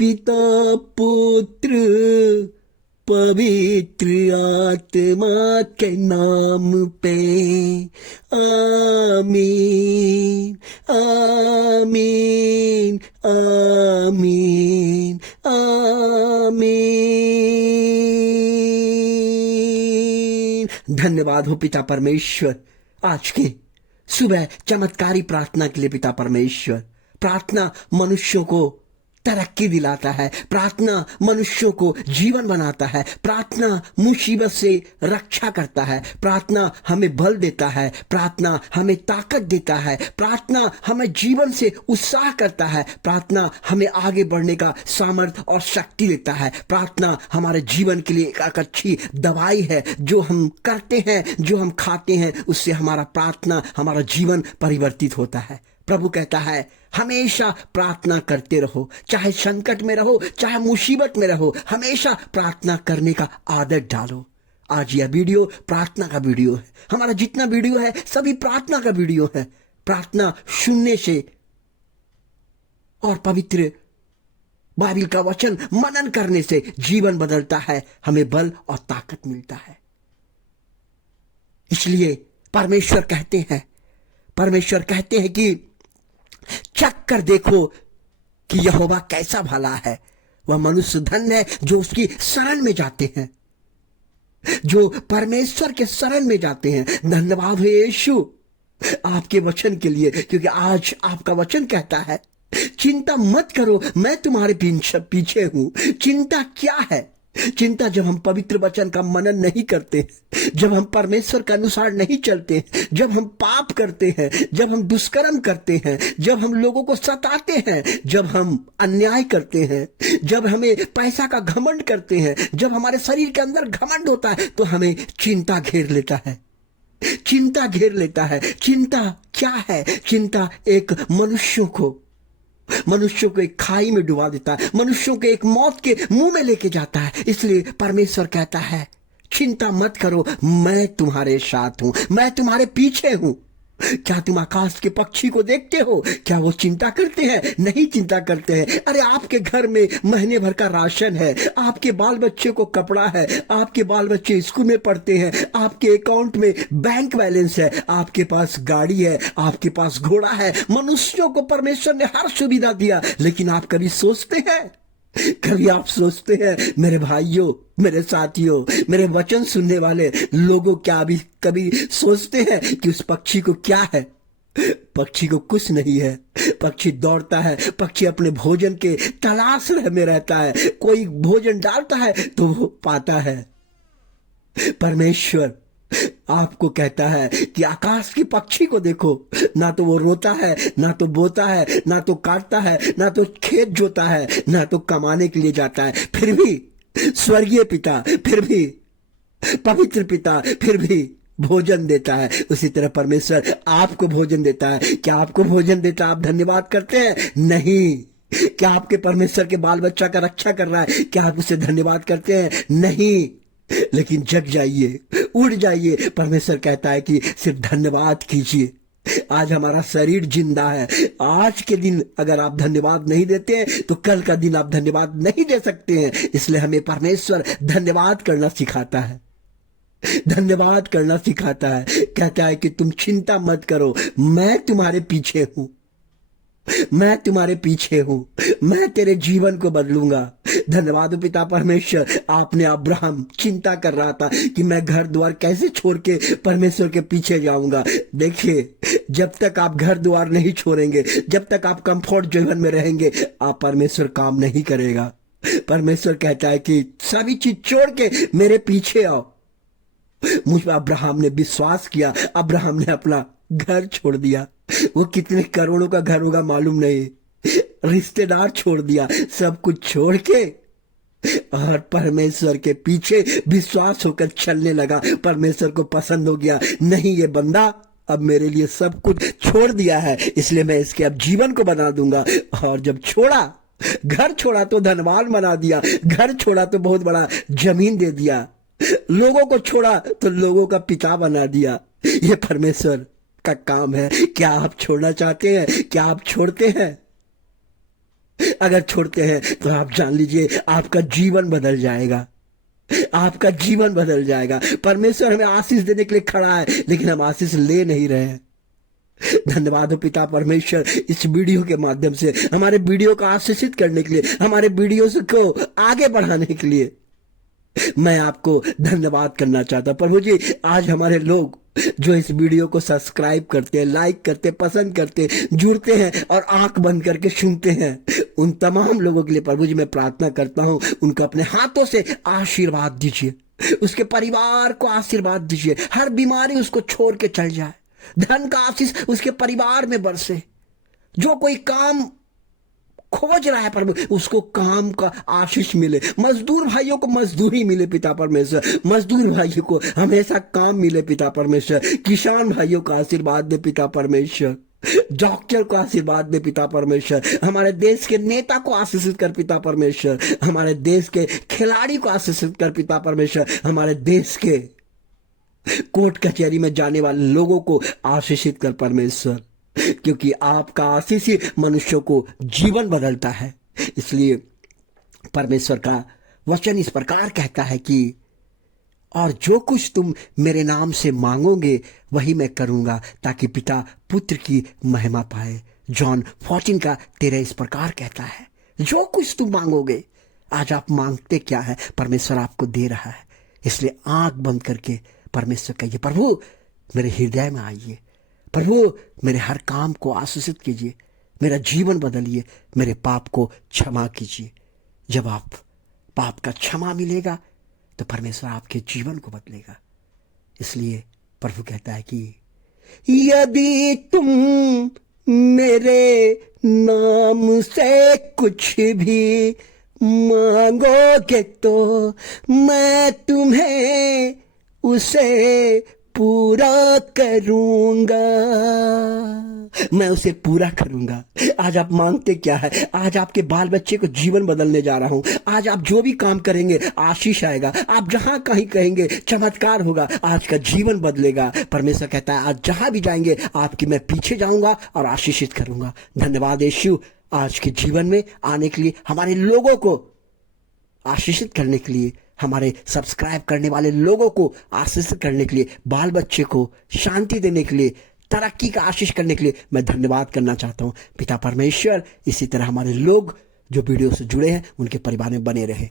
पिता पुत्र पवित्र आत्मा के नाम पे आमीन आमीन आमीन आमीन। धन्यवाद हो पिता परमेश्वर आज के सुबह चमत्कारी प्रार्थना के लिए। पिता परमेश्वर, प्रार्थना मनुष्यों को तरक्की दिलाता है, प्रार्थना मनुष्यों को जीवन बनाता है, प्रार्थना मुसीबत से रक्षा करता है, प्रार्थना हमें बल देता है, प्रार्थना हमें ताकत देता है, प्रार्थना हमें जीवन से उत्साह करता है, प्रार्थना हमें आगे बढ़ने का सामर्थ्य और शक्ति देता है। प्रार्थना हमारे जीवन के लिए एक अच्छी दवाई है। जो हम करते हैं, जो हम खाते हैं, उससे हमारा प्रार्थना, हमारा जीवन परिवर्तित होता है। प्रभु कहता है हमेशा प्रार्थना करते रहो, चाहे संकट में रहो, चाहे मुसीबत में रहो, हमेशा प्रार्थना करने का आदत डालो। आज यह वीडियो प्रार्थना का वीडियो है। हमारा जितना वीडियो है सभी प्रार्थना का वीडियो है। प्रार्थना सुनने से और पवित्र बाइबल का वचन मनन करने से जीवन बदलता है, हमें बल और ताकत मिलता है। इसलिए परमेश्वर कहते हैं कि चख कर देखो कि यहोवा कैसा भला है। वह मनुष्य धन्य है जो उसकी शरण में जाते हैं, जो परमेश्वर के शरण में जाते हैं। धन्यवाद है यीशु आपके वचन के लिए, क्योंकि आज आपका वचन कहता है चिंता मत करो, मैं तुम्हारे पीछे हूं। चिंता क्या है? चिंता जब हम पवित्र वचन का मनन नहीं करते, जब हम परमेश्वर के अनुसार नहीं चलते, जब हम पाप करते हैं, जब हम दुष्कर्म करते हैं, जब हम लोगों को सताते हैं, जब हम अन्याय करते हैं, जब हमें पैसा का घमंड करते हैं, जब हमारे शरीर के अंदर घमंड होता है, तो हमें चिंता घेर लेता है। चिंता घेर लेता है। चिंता क्या है? चिंता एक मनुष्यों को एक खाई में डुबा देता है, मनुष्यों को एक मौत के मुंह में लेके जाता है। इसलिए परमेश्वर कहता है चिंता मत करो, मैं तुम्हारे साथ हूं, मैं तुम्हारे पीछे हूं। क्या तुम आकाश के पक्षी को देखते हो? क्या वो चिंता करते हैं? नहीं चिंता करते हैं। अरे आपके घर में महीने भर का राशन है, आपके बाल बच्चे को कपड़ा है, आपके बाल बच्चे स्कूल में पढ़ते हैं, आपके अकाउंट में बैंक बैलेंस है, आपके पास गाड़ी है, आपके पास घोड़ा है। मनुष्यों को परमेश्वर ने हर सुविधा दिया, लेकिन आप कभी सोचते हैं, मेरे भाइयों, मेरे साथियों, मेरे वचन सुनने वाले लोगों, क्या अभी कभी सोचते हैं कि उस पक्षी को क्या है? पक्षी को कुछ नहीं है। पक्षी दौड़ता है, पक्षी अपने भोजन के तलाश में रहता है। कोई भोजन डालता है तो वो पाता है। परमेश्वर आपको कहता है कि आकाश के पक्षी को देखो, ना तो वो रोता है, ना तो बोता है, ना तो काटता है, ना तो खेत जोता है, ना तो कमाने के लिए जाता है, फिर भी स्वर्गीय पिता, फिर भी पवित्र पिता, फिर भी भोजन देता है। उसी तरह परमेश्वर आपको भोजन देता है। क्या आपको भोजन देता है? आप धन्यवाद करते हैं? नहीं। क्या आपके परमेश्वर के बाल बच्चा का रक्षा कर रहा है? क्या आप उसे धन्यवाद करते हैं? नहीं। लेकिन जग जाइए, उड़ जाइए। परमेश्वर कहता है कि सिर्फ धन्यवाद कीजिए। आज हमारा शरीर जिंदा है। आज के दिन अगर आप धन्यवाद नहीं देते हैं तो कल का दिन आप धन्यवाद नहीं दे सकते हैं। इसलिए हमें परमेश्वर धन्यवाद करना सिखाता है, धन्यवाद करना सिखाता है। कहता है कि तुम चिंता मत करो, मैं तुम्हारे पीछे हूं, मैं तुम्हारे पीछे हूं, मैं तेरे जीवन को बदलूंगा। धन्यवाद पिता परमेश्वर। आपने अब्राहम चिंता कर रहा था कि मैं घर द्वार कैसे छोड़ के परमेश्वर के पीछे जाऊंगा। देखिए, जब तक आप घर द्वार नहीं छोड़ेंगे, जब तक आप कंफर्ट जोन में रहेंगे, आप परमेश्वर काम नहीं करेगा। परमेश्वर कहता है कि सभी चीज छोड़ के मेरे पीछे आओ। मुझ पर अब्राहम ने विश्वास किया, अब्राहम ने अपना घर छोड़ दिया। वो कितने करोड़ों का घर होगा मालूम नहीं, रिश्तेदार छोड़ दिया, सब कुछ छोड़ के और परमेश्वर के पीछे विश्वास होकर चलने लगा। परमेश्वर को पसंद हो गया, नहीं ये बंदा अब मेरे लिए सब कुछ छोड़ दिया है, इसलिए मैं इसके अब जीवन को बना दूंगा। और जब छोड़ा, घर छोड़ा तो धनवान बना दिया, घर छोड़ा तो बहुत बड़ा जमीन दे दिया, लोगों को छोड़ा तो लोगों का पिता बना दिया। ये परमेश्वर का काम है। क्या आप छोड़ना चाहते हैं? क्या आप छोड़ते हैं? अगर छोड़ते हैं तो आप जान लीजिए आपका जीवन बदल जाएगा, आपका जीवन बदल जाएगा। परमेश्वर हमें आशीष देने के लिए खड़ा है, लेकिन हम आशीष ले नहीं रहे हैं। धन्यवाद हो पिता परमेश्वर, इस वीडियो के माध्यम से हमारे वीडियो को आशीषित करने के लिए, हमारे वीडियो को आगे बढ़ाने के लिए मैं आपको धन्यवाद करना चाहता हूं। प्रभु जी, आज हमारे लोग जो इस वीडियो को सब्सक्राइब करते हैं, लाइक करते हैं, पसंद करते हैं, जुड़ते हैं और आंख बंद करके सुनते हैं, उन तमाम लोगों के लिए प्रभु जी मैं प्रार्थना करता हूं, उनको अपने हाथों से आशीर्वाद दीजिए, उसके परिवार को आशीर्वाद दीजिए, हर बीमारी उसको छोड़ के चल जाए, धन का आशीष उसके परिवार में बरसे, जो कोई काम खोज रहा है प्रभु उसको काम का आशीष मिले, मजदूर भाइयों को मजदूरी मिले पिता परमेश्वर, मजदूर भाइयों को हमेशा काम मिले पिता परमेश्वर, किसान भाइयों को आशीर्वाद दे पिता परमेश्वर, डॉक्टर को आशीर्वाद दे पिता परमेश्वर, हमारे देश के नेता को आशीषित कर पिता परमेश्वर, हमारे देश के खिलाड़ी को आशीषित कर पिता परमेश्वर, हमारे देश के कोर्ट कचहरी में जाने वाले लोगों को आशीषित कर परमेश्वर, क्योंकि आपका आशीष ही मनुष्यों को जीवन बदलता है। इसलिए परमेश्वर का वचन इस प्रकार कहता है कि और जो कुछ तुम मेरे नाम से मांगोगे वही मैं करूंगा, ताकि पिता पुत्र की महिमा पाए। जॉन 14 का 13 इस प्रकार कहता है, जो कुछ तुम मांगोगे। आज आप मांगते क्या है, परमेश्वर आपको दे रहा है। इसलिए आंख बंद करके परमेश्वर कहिए, प्रभु मेरे हृदय में आइए, प्रभु मेरे हर काम को आशीषित कीजिए, मेरा जीवन बदलिए, मेरे पाप को क्षमा कीजिए। जब आप पाप का क्षमा मिलेगा तो परमेश्वर आपके जीवन को बदलेगा। इसलिए प्रभु कहता है कि यदि तुम मेरे नाम से कुछ भी मांगोगे तो मैं तुम्हें उसे पूरा करूंगा, मैं उसे पूरा करूंगा। आज आप मांगते क्या है? आज आपके बाल बच्चे को जीवन बदलने जा रहा हूं। आज आप जो भी काम करेंगे आशीष आएगा, आप जहां कहीं कहेंगे चमत्कार होगा, आज का जीवन बदलेगा। परमेश्वर कहता है आज जहां भी जाएंगे आपकी मैं पीछे जाऊंगा और आशीषित करूंगा। धन्यवाद यीशु, आज के जीवन में आने के लिए, हमारे लोगों को आशीषित करने के लिए, हमारे सब्सक्राइब करने वाले लोगों को आशीषित करने के लिए, बाल बच्चे को शांति देने के लिए, तरक्की का आशीष करने के लिए मैं धन्यवाद करना चाहता हूं। पिता परमेश्वर इसी तरह हमारे लोग जो वीडियो से जुड़े हैं उनके परिवार में बने रहे।